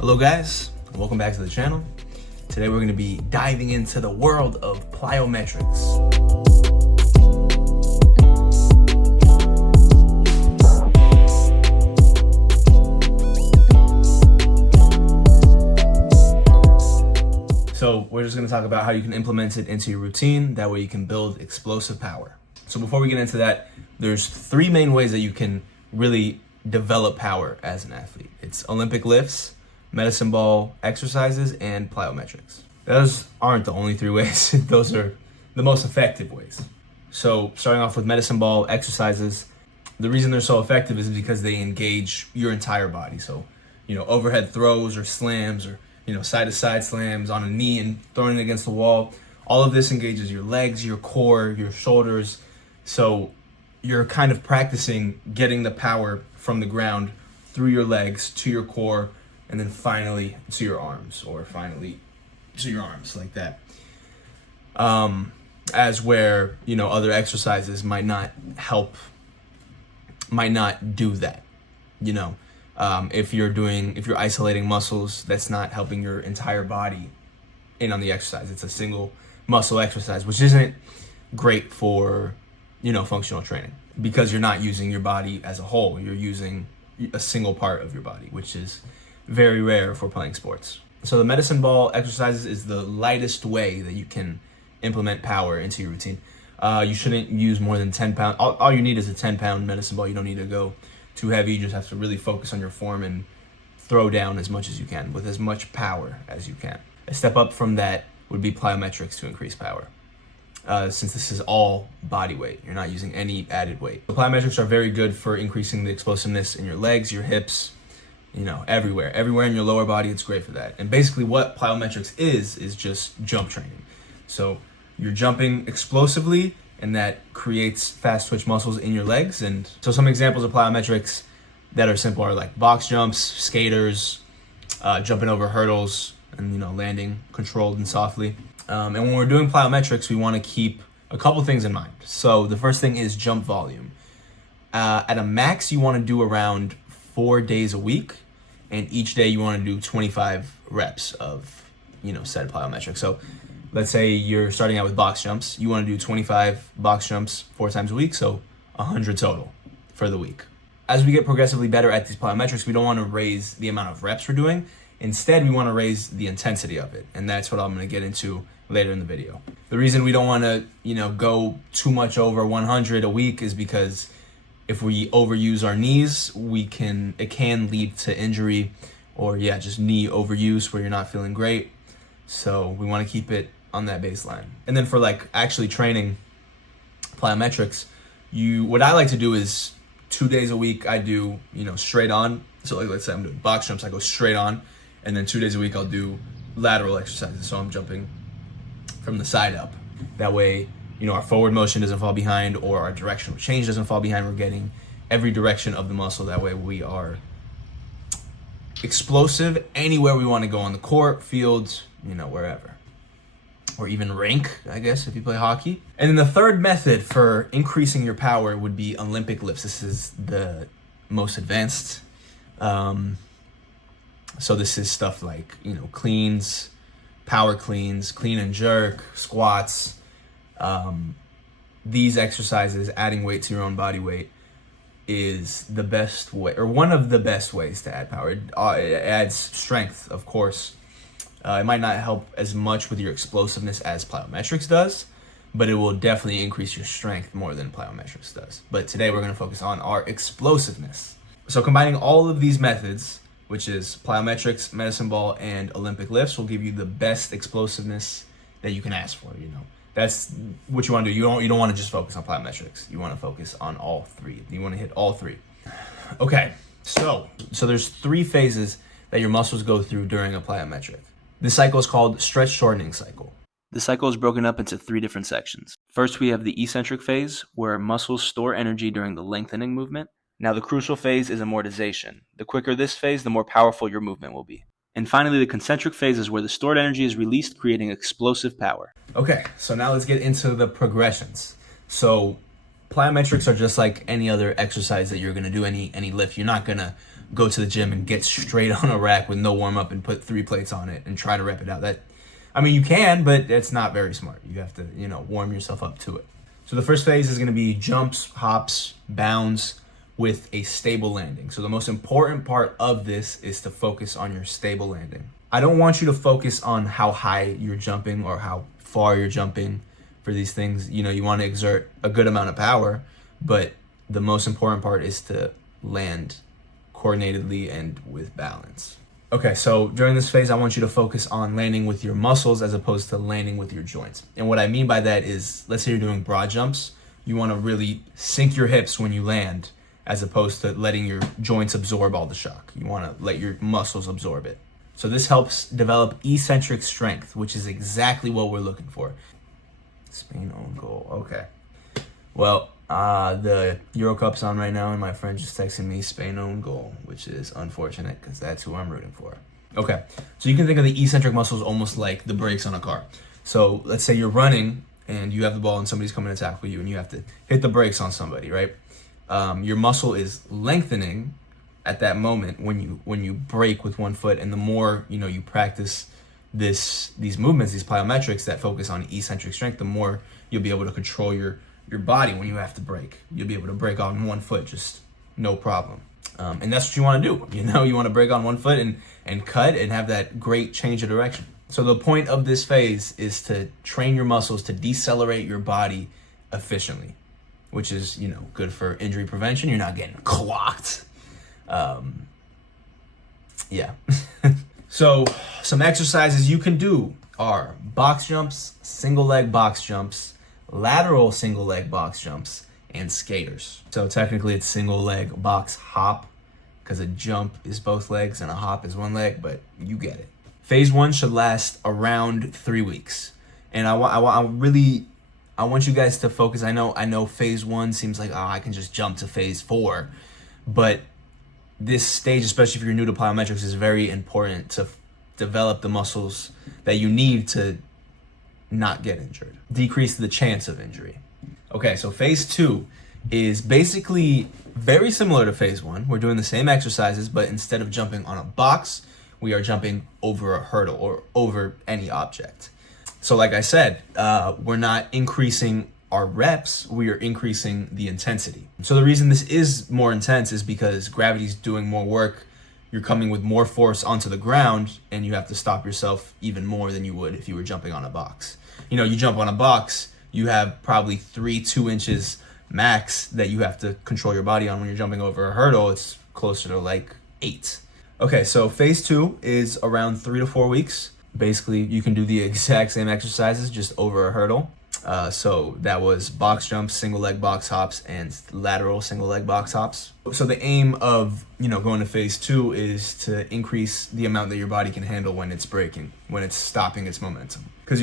Hello guys, welcome back to the channel. Today we're going to be diving into the world of plyometrics. So we're just going to talk about how you can implement it into your routine. That way you can build explosive power. So before we get into that, there's three main ways that you can really develop power as an athlete. It's Olympic lifts, medicine ball exercises, and plyometrics. Those aren't the only three ways. Those are the most effective ways. So starting off with medicine ball exercises, the reason they're so effective is because they engage your entire body. So, overhead throws or slams or, side-to-side slams on a knee and throwing it against the wall. All of this engages your legs, your core, your shoulders. So you're kind of practicing getting the power from the ground through your legs to your core and then finally to your arms, or finally to your arms, like that. As where, other exercises might not do that. If you're isolating muscles, that's not helping your entire body in on the exercise. It's a single muscle exercise, which isn't great for, functional training, because you're not using your body as a whole. You're using a single part of your body, which is very rare for playing sports. So the medicine ball exercises is the lightest way that you can implement power into your routine. You shouldn't use more than 10 pounds. All you need is a 10-pound medicine ball. You don't need to go too heavy. You just have to really focus on your form and throw down as much as you can with as much power as you can. A step up from that would be plyometrics to increase power. Since this is all body weight, you're not using any added weight. The plyometrics are very good for increasing the explosiveness in your legs, your hips, everywhere in your lower body. It's great for that. And basically what plyometrics is just jump training. So you're jumping explosively, and that creates fast twitch muscles in your legs. And so some examples of plyometrics that are simple are like box jumps, skaters, jumping over hurdles, and landing controlled and softly. And when we're doing plyometrics, we want to keep a couple things in mind. So the first thing is jump volume. At a max, you want to do around 4 days a week, and each day you want to do 25 reps of, said plyometrics. So let's say you're starting out with box jumps. You want to do 25 box jumps 4 times a week, so 100 total for the week. As we get progressively better at these plyometrics, we don't want to raise the amount of reps we're doing. Instead, we want to raise the intensity of it, and that's what I'm going to get into later in the video. The reason we don't want to, go too much over 100 a week is because if we overuse our knees, it can lead to injury, or just knee overuse where you're not feeling great. So we want to keep it on that baseline. And then for actually training plyometrics, what I like to do is 2 days a week I do, straight on. So let's say I'm doing box jumps, I go straight on, and then 2 days a week I'll do lateral exercises. So I'm jumping from the side up. That way, our forward motion doesn't fall behind, or our directional change doesn't fall behind. We're getting every direction of the muscle. That way we are explosive anywhere we want to go on the court, field, wherever. Or even rink, I guess, if you play hockey. And then the third method for increasing your power would be Olympic lifts. This is the most advanced. So this is stuff like, cleans, power cleans, clean and jerk, squats. These exercises, adding weight to your own body weight, is the best way, or one of the best ways to add power. It adds strength, of course. It might not help as much with your explosiveness as plyometrics does, but it will definitely increase your strength more than plyometrics does. But today we're going to focus on our explosiveness. So combining all of these methods, which is plyometrics, medicine ball, and Olympic lifts, will give you the best explosiveness that you can ask for. That's what you want to do. You don't want to just focus on plyometrics. You want to focus on all three. You want to hit all three. Okay, so there's 3 phases that your muscles go through during a plyometric. This cycle is called stretch shortening cycle. The cycle is broken up into 3 different sections. First, we have the eccentric phase, where muscles store energy during the lengthening movement. Now, the crucial phase is amortization. The quicker this phase, the more powerful your movement will be. And finally, the concentric phase is where the stored energy is released, creating explosive power. Okay, so now let's get into the progressions. So plyometrics are just like any other exercise that you're going to do, any lift. You're not going to go to the gym and get straight on a rack with no warm up and put 3 plates on it and try to rep it out. I mean, you can, but it's not very smart. You have to, warm yourself up to it. So the first phase is going to be jumps, hops, bounds with a stable landing. So the most important part of this is to focus on your stable landing. I don't want you to focus on how high you're jumping or how far you're jumping for these things. You want to exert a good amount of power, but the most important part is to land coordinatedly and with balance. Okay, so during this phase, I want you to focus on landing with your muscles as opposed to landing with your joints. And what I mean by that is, let's say you're doing broad jumps, you want to really sink your hips when you land as opposed to letting your joints absorb all the shock. You want to let your muscles absorb it. So this helps develop eccentric strength, which is exactly what we're looking for. Spain own goal, okay. Well, the Euro Cup's on right now, and my friend just texted me Spain own goal, which is unfortunate because that's who I'm rooting for. Okay, so you can think of the eccentric muscles almost like the brakes on a car. So let's say you're running and you have the ball and somebody's coming to tackle you and you have to hit the brakes on somebody, right? Your muscle is lengthening at that moment when you brake with one foot, and the more you practice these movements, these plyometrics that focus on eccentric strength, the more you'll be able to control your body when you have to brake. You'll be able to brake on one foot just no problem. And that's what you want to do. You want to brake on one foot and cut and have that great change of direction. So the point of this phase is to train your muscles to decelerate your body efficiently, which is, good for injury prevention. You're not getting clocked. Yeah. So some exercises you can do are box jumps, single leg box jumps, lateral single leg box jumps, and skaters. So technically it's single leg box hop because a jump is both legs and a hop is one leg, but you get it. Phase 1 should last around 3 weeks. And I want you guys to focus. I know phase 1 seems like, I can just jump to phase 4, but this stage, especially if you're new to plyometrics, is very important to develop the muscles that you need to not get injured, decrease the chance of injury. Okay, so phase 2 is basically very similar to phase 1. We're doing the same exercises, but instead of jumping on a box, we are jumping over a hurdle or over any object. So like I said, we're not increasing our reps, we are increasing the intensity. So the reason this is more intense is because gravity's doing more work. You're coming with more force onto the ground, and you have to stop yourself even more than you would if you were jumping on a box. You jump on a box, you have probably 2 inches max that you have to control your body on. When you're jumping over a hurdle, it's closer to like 8. Okay, so phase 2 is around 3 to 4 weeks. Basically, you can do the exact same exercises, just over a hurdle. So that was box jumps, single leg box hops, and lateral single leg box hops. So the aim of, going to phase 2 is to increase the amount that your body can handle when it's braking, when it's stopping its momentum. Because,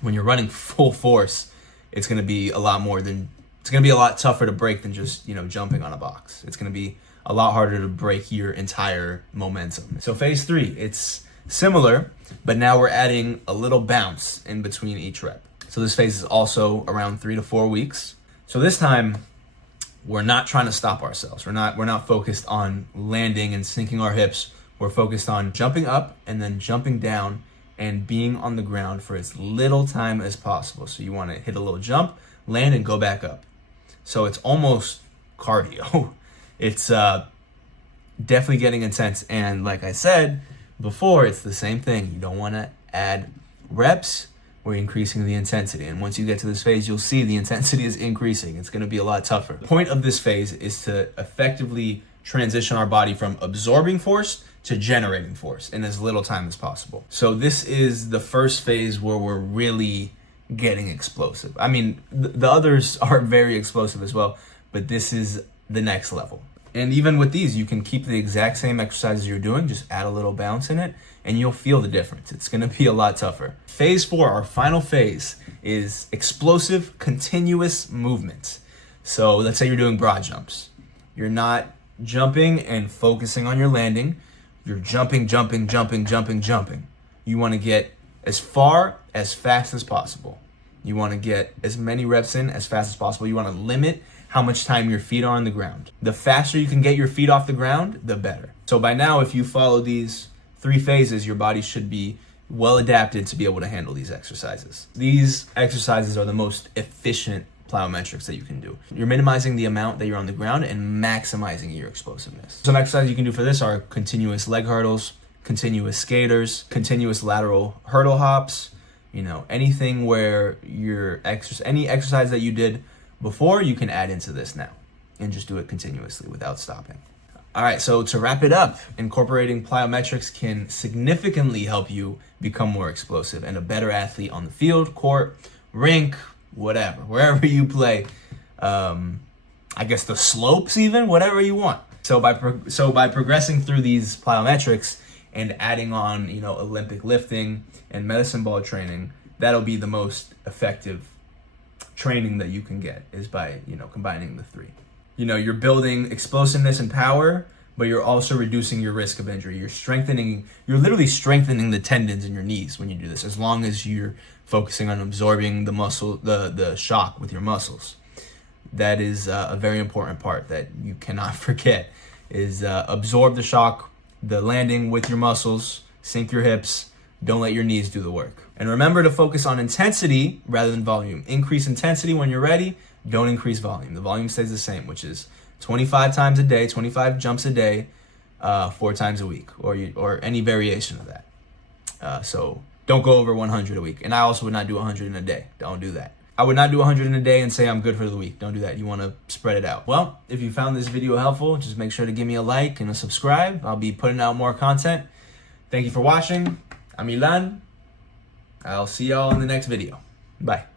when you're running full force, it's going to be a lot tougher to brake than just, jumping on a box. It's going to be a lot harder to break your entire momentum. So phase 3, it's similar, but now we're adding a little bounce in between each rep. So this phase is also around 3 to 4 weeks. So this time, we're not trying to stop ourselves. We're not focused on landing and sinking our hips. We're focused on jumping up and then jumping down and being on the ground for as little time as possible. So you want to hit a little jump, land, and go back up. So it's almost cardio. It's definitely getting intense. And like I said before, it's the same thing. You don't want to add reps. We're increasing the intensity. And once you get to this phase, you'll see the intensity is increasing. It's going to be a lot tougher. The point of this phase is to effectively transition our body from absorbing force to generating force in as little time as possible. So this is the first phase where we're really getting explosive. I mean, the others are very explosive as well, but this is the next level. And even with these, you can keep the exact same exercises you're doing, just add a little bounce in it, and you'll feel the difference. It's gonna be a lot tougher. Phase 4, our final phase, is explosive, continuous movement. So let's say you're doing broad jumps. You're not jumping and focusing on your landing. You're jumping. You wanna get as far, as fast as possible. You wanna get as many reps in as fast as possible. You wanna limit how much time your feet are on the ground. The faster you can get your feet off the ground, the better. So by now, if you follow these 3 phases, your body should be well adapted to be able to handle these exercises. These exercises are the most efficient plyometrics that you can do. You're minimizing the amount that you're on the ground and maximizing your explosiveness. Some exercises you can do for this are continuous leg hurdles, continuous skaters, continuous lateral hurdle hops, anything where any exercise that you did before, you can add into this now and just do it continuously without stopping. All right, so to wrap it up, incorporating plyometrics can significantly help you become more explosive and a better athlete on the field, court, rink, whatever, wherever you play. I guess the slopes even, whatever you want. So by progressing through these plyometrics and adding on, Olympic lifting and medicine ball training, that'll be the most effective training that you can get, is by, combining the 3. You're building explosiveness and power, but you're also reducing your risk of injury. You're literally strengthening the tendons in your knees when you do this, as long as you're focusing on absorbing the shock with your muscles. That is a very important part that you cannot forget, is absorb the shock, the landing with your muscles, sink your hips, don't let your knees do the work. And remember to focus on intensity rather than volume. Increase intensity when you're ready, don't increase volume. The volume stays the same, which is 25 times a day, 25 jumps a day, 4 times a week, or any variation of that. So don't go over 100 a week. And I also would not do 100 in a day. Don't do that. I would not do 100 in a day and say I'm good for the week. Don't do that. You want to spread it out. Well, if you found this video helpful, just make sure to give me a like and a subscribe. I'll be putting out more content. Thank you for watching. I'm Ilan. I'll see y'all in the next video. Bye.